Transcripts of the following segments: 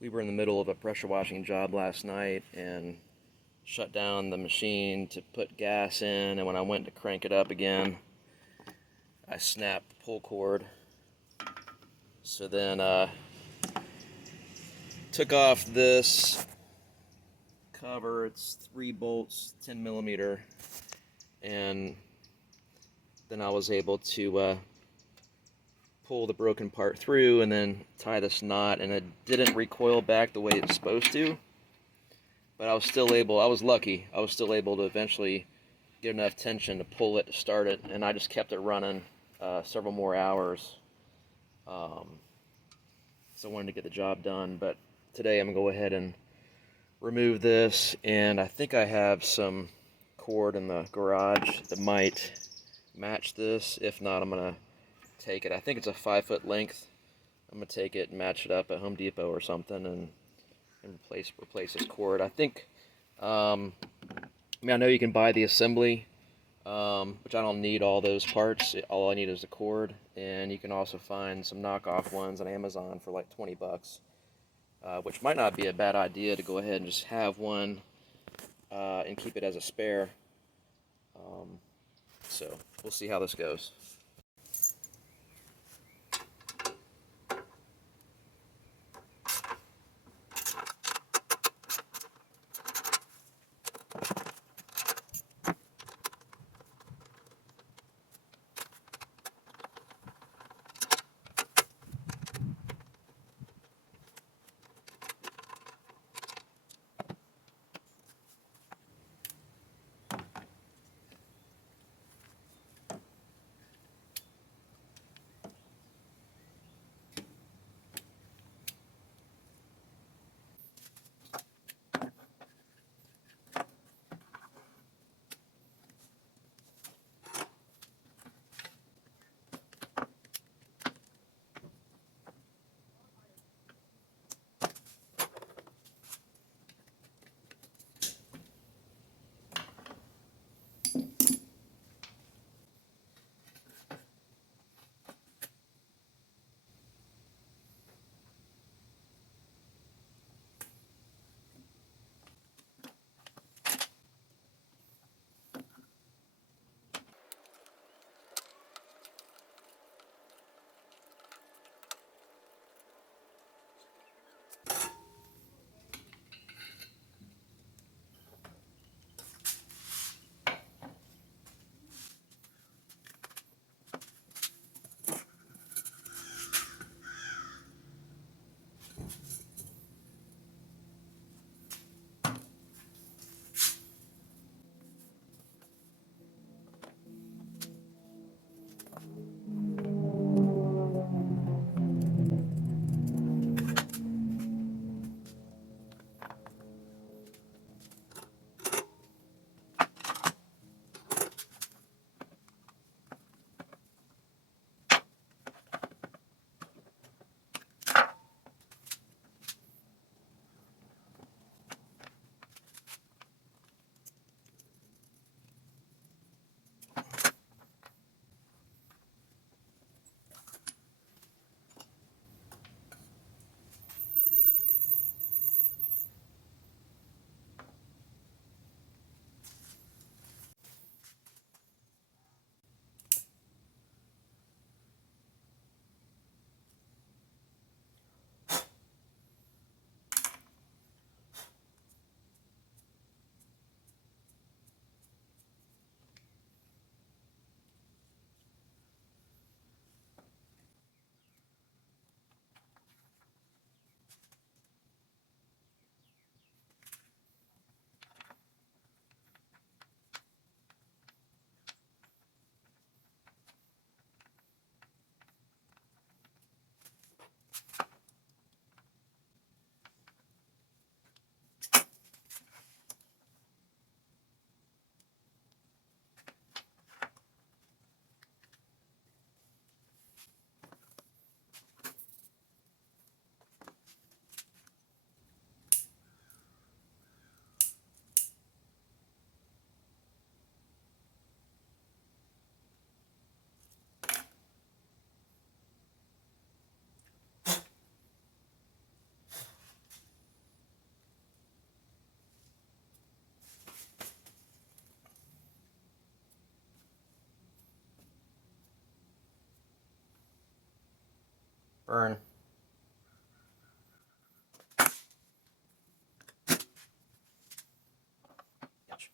We were in the middle of a pressure washing job last night and shut down the machine to put gas in, and when I went to crank it up again, I snapped the pull cord. So then took off this cover. It's 3 bolts, 10 millimeter, and then I was able to pull the broken part through and then tie this knot, and it didn't recoil back the way it's supposed to, but I was lucky, I was still able to eventually get enough tension to pull it to start it, and I just kept it running several more hours. So I wanted to get the job done, but today I'm going to go ahead and remove this, and I think I have some cord in the garage that might match this. If not, I'm going to take it. I think it's a 5-foot length. I'm going to take it and match it up at Home Depot or something and replace this cord. I think, I know you can buy the assembly, which I don't need all those parts. All I need is the cord, and you can also find some knockoff ones on Amazon for like 20 bucks, which might not be a bad idea to go ahead and just have one and keep it as a spare. So we'll see how this goes. Burn. Ouch.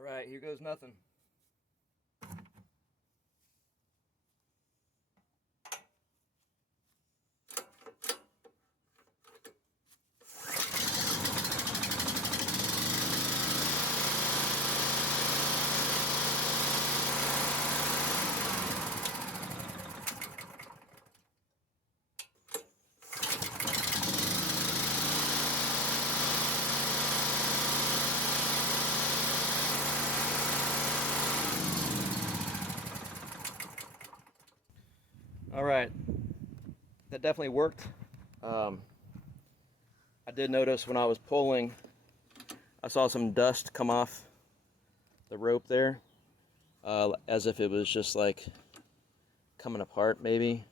All right, here goes nothing. All right, that definitely worked. I did notice when I was pulling, I saw some dust come off the rope there, as if it was just like coming apart maybe.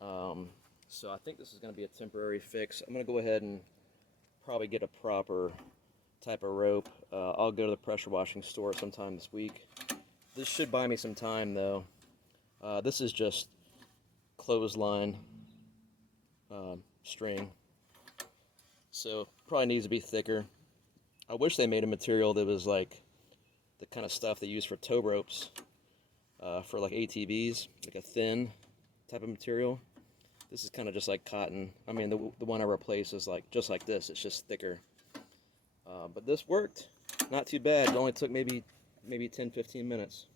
So I think this is going to be a temporary fix. I'm going to go ahead and probably get a proper type of rope. I'll go to the pressure washing store sometime this week. This should buy me some time though. This is just clothesline string, so probably needs to be thicker. I wish they made a material that was like the kind of stuff they use for tow ropes for like ATVs, like a thin type of material. This is kind of just like cotton. I mean, the one I replaced is like just like this. It's just thicker. But this worked. Not too bad. It only took maybe 10-15 minutes.